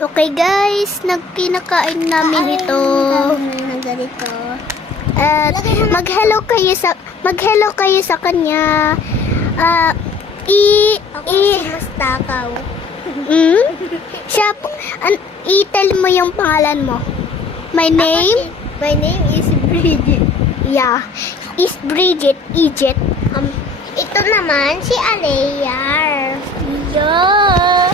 Okay guys, nagkinakain namin ito. Ng ganito. At mag-hello kayo sa kanya. Ako si Mastakaw. Siya i-tell mo yung pangalan mo. My name is Bridget. Yeah, is Bridget Egypt. Ito naman si Alea. Yeah.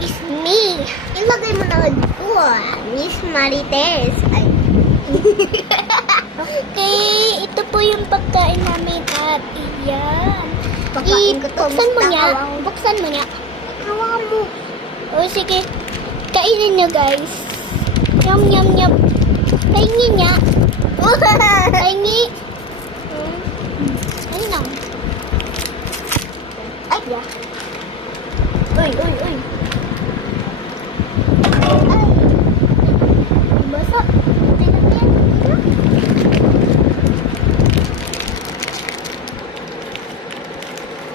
Is me. Ilagay mo na dito. Miss Marites. Ay. Okay, ito po yung pagkain namin at iyan. Pagkain ko to, Buksan mo Mr. niya. Kawang. Buksan mo niya. Hawa mo. O sige, kainin nyo guys. Yum yum yum. Kainin niya. Kainin. Ano lang? Ay. Yeah. Uy. Ay. Basa. Tingnan yan.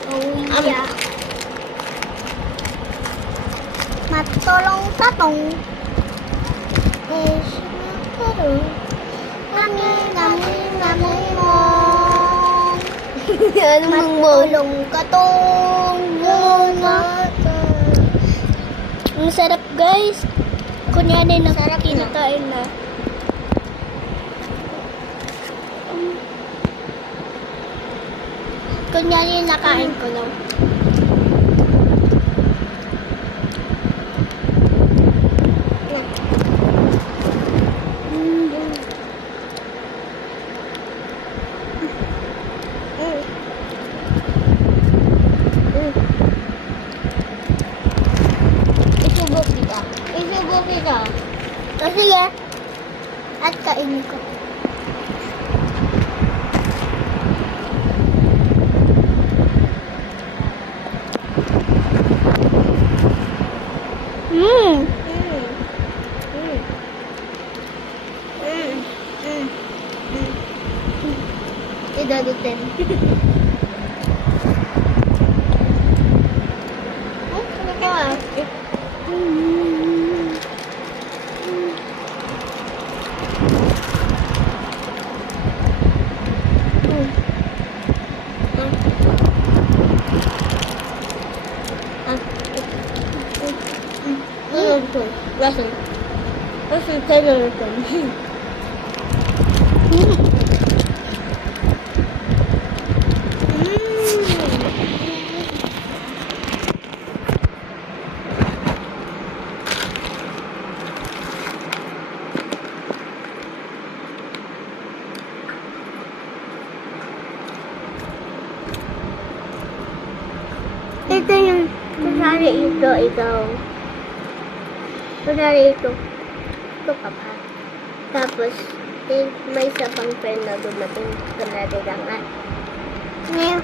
Oh yeah. Matulong tatong. Sinataro. Nami mo. Ano mong mo? Matulong katong. Ang sarap guys. Kunyari na kinakain na. Kunyari nakain ko lang. Isubo kita. Isubo kita. O sige. At kainin ko. Idadutin. Ay, ano ka? Lesson tayo. Ito yung kunwari ikaw. Kunwari ito ka pa. Tapos, may isa pang friend na dumating. Kunwari lang nga. Ngayon,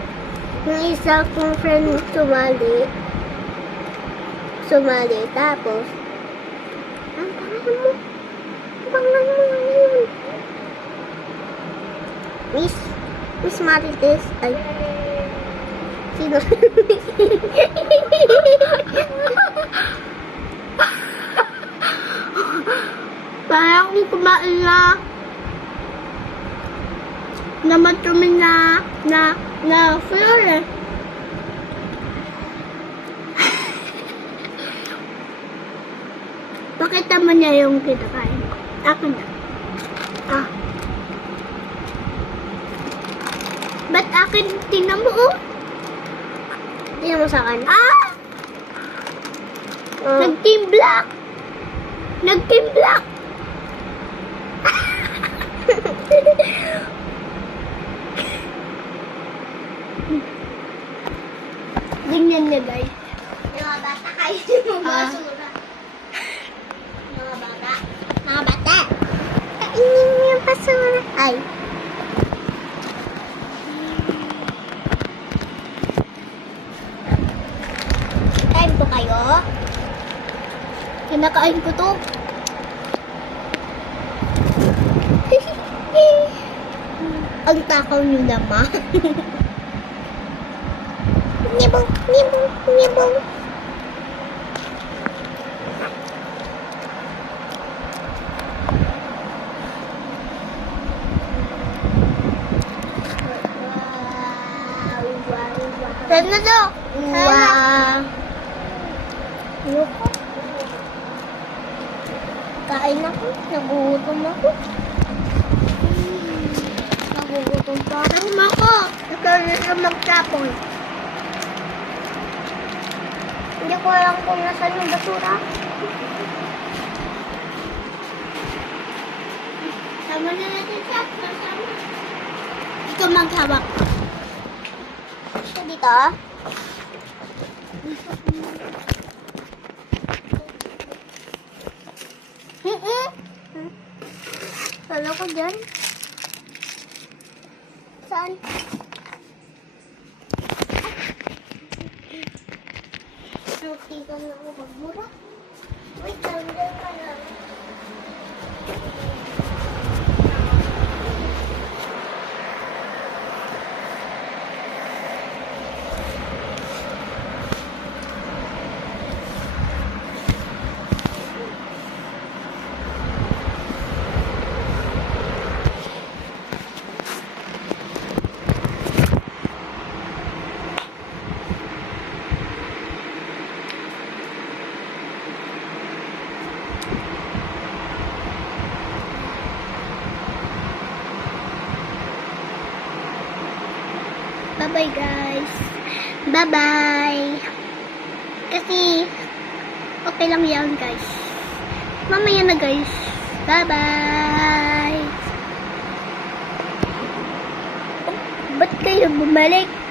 yung isa kong friend sumali. Tapos, ang pangalan mo? Ang pangalan mo ngayon? Miss Marites. Ay. Sino? Parang akong kumain na matumi na flour eh. Pakita mo niya yung kinakain ko. Akin na. Ba't akin? Tingnan mo oh. Tingnan mo sa akin. Nag-team black. Ganyan niya guys. Mga bata kayo yung basura. Mga bata. Kainin mo yung basura. Ay. Kain po kayo. Kinakain ko to. Ang takaw nyo naman. Nibong. Saan na to? Wow. Ayoko. Kain ako. Nagugutom ako. Nagugutom pa. Nagugutom ako. Ikaw na sa magtapon. Hindi ko alam kung nasaan yung basura. Sama na natin siya. Sama. Ikaw maghawak. Ito dito. Kala ko dyan. Saan? Okay ka na ako magbura. Wait lang, dyan ka lang. Bye-bye, guys. Bye-bye. Kasi, okay lang yan, guys. Mamaya na, guys. Bye-bye. Ba't kayo bumalik?